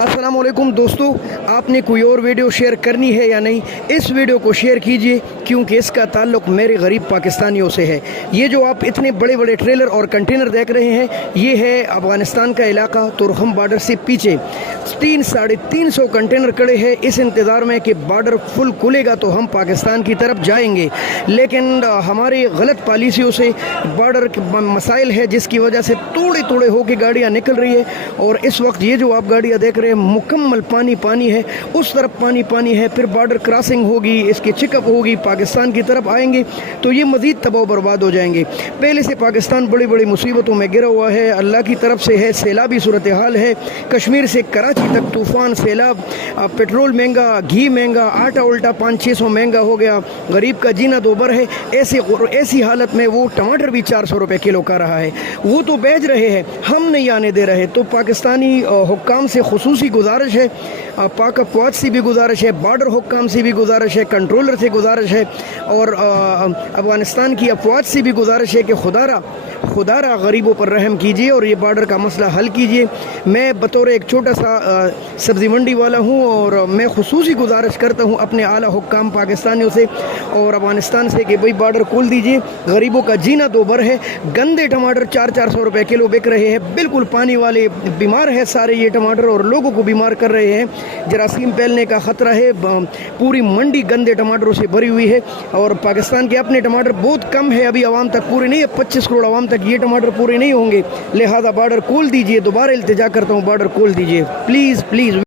अस्सलाम वालेकुम दोस्तों, आपने कोई और वीडियो शेयर करनी है या नहीं, इस वीडियो को शेयर कीजिए क्योंकि इसका ताल्लुक़ मेरे गरीब पाकिस्तानियों से है। ये जो आप इतने बड़े बड़े ट्रेलर और कंटेनर देख रहे हैं, ये है अफ़गानिस्तान का इलाका तुरखम बॉर्डर से पीछे 300-350 कंटेनर खड़े हैं इस इंतज़ार में कि बॉर्डर फुल खुलेगा तो हम पाकिस्तान की तरफ जाएंगे। लेकिन हमारी गलत पॉलिसियों से बॉर्डर के मसाइल है जिसकी वजह से थोड़े थोड़े होकर गाड़ियाँ निकल रही है। और इस वक्त ये जो आप गाड़ियाँ देख रहे हैं मुकम्मल पानी पानी है, उस तरफ पानी पानी है, फिर बॉर्डर क्रॉसिंग होगी, इसकी चेकअप होगी, पाकिस्तान की तरफ आएंगे तो ये मज़ीद तबाह बर्बाद हो जाएंगे। पहले से पाकिस्तान बड़ी बड़ी मुसीबतों में गिरा हुआ है, अल्लाह की तरफ से है, सैलाबी सूरत हाल है, कश्मीर से कराची तक तूफ़ान सैलाब, पेट्रोल महंगा, घी महंगा, आटा उल्टा 500-600 महंगा हो गया, गरीब का जीना दोबर है। ऐसी हालत में वो टमाटर भी 400 रुपये किलो का रहा है, वो तो बेच रहे हैं, हम नहीं आने दे रहे। तो पाकिस्तानी हुक्काम से खुसूसी गुजारिश है, पाक अफवाज से भी गुजारिश है, बॉर्डर हुक्काम से भी गुजारिश है, कंट्रोलर से गुजारिश है और अफ़गानिस्तान की अफवाज से भी गुजारिश है कि खुदारा गरीबों पर रहम कीजिए और ये बॉर्डर का मसला हल कीजिए। मैं बतौर एक छोटा सा सब्ज़ी मंडी वाला हूँ और मैं खुसूसी गुजारिश करता हूँ अपने आला हुक्काम पाकिस्तानियों से और अफ़गानिस्तान से कि भाई बॉर्डर खोल दीजिए, गरीबों का जीना दोबर है। गंदे टमाटर 400-400 रुपये किलो बिक रहे हैं, बिल्कुल पानी वाले, बीमार है सारे ये टमाटर और लोगों को बीमार कर रहे हैं, जरासीम फैलने का ख़तरा है। पूरी मंडी गंदे टमाटरों से भरी हुई है और पाकिस्तान के अपने टमाटर बहुत कम है, अभी आवाम तक पूरे नहीं है, 25 करोड़ आवाम तक ये टमाटर पूरे नहीं होंगे। लिहाजा बॉर्डर खोल दीजिए, दोबारा इल्तिजा करता हूँ बॉर्डर खोल दीजिए प्लीज़ प्लीज़।